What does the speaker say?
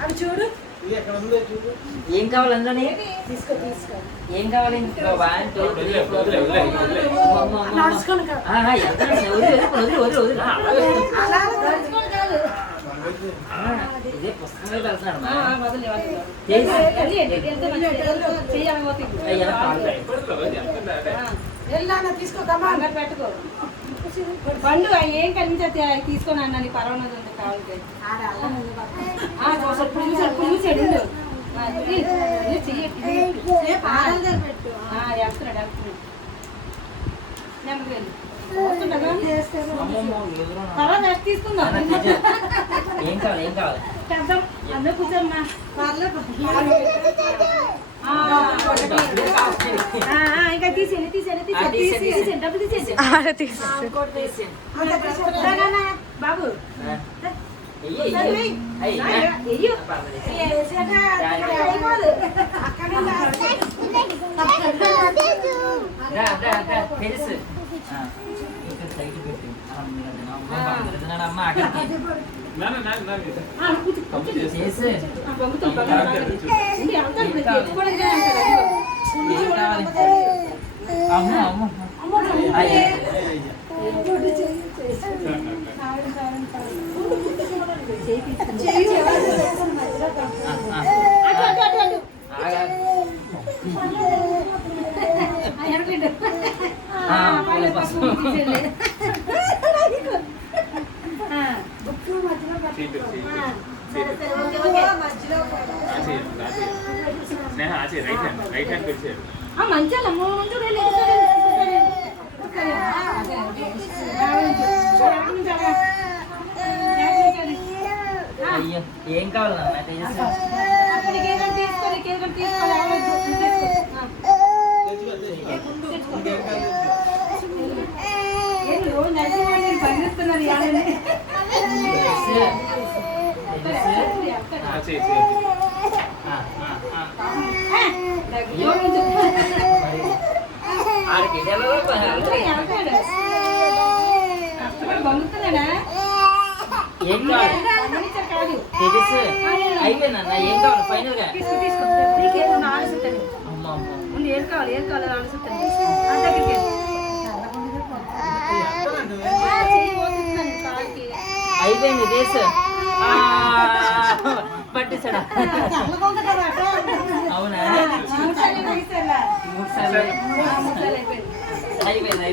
అవి చూడు ఏం కావాలి అందులోని ఏం కావాలి ఇదే పుస్తకం వెళ్తున్నాడు పెట్టుకో పండు ఏం కలిసి తీసుకొని అన్న పర్వాలేదు ఉంది కావాలి తీసుకుందాం ఏం కావాలి ఏం కావాలి అందరూ కూర్చోమ్మా ఇంకా తీసేయండి తీసేయండి డబ్బు తీసేయండి బాబు తెలుసు అమ్మ అక్కడికి మంచాల ఏం కావాలి పండిస్తున్నారు బంగుతున్నాడా ఏం కావాలి తెలుసు అయిపోయిందా ఏం కావాలి ఫైనల్ గా తీసుకో ఆలోచిస్తాను ముందు ఏం కావాలి ఆలోచిస్తాను అయిపోయింది రేస్ పట్టిస్తాడా అవునా 3 సార్లు అయిపోయింది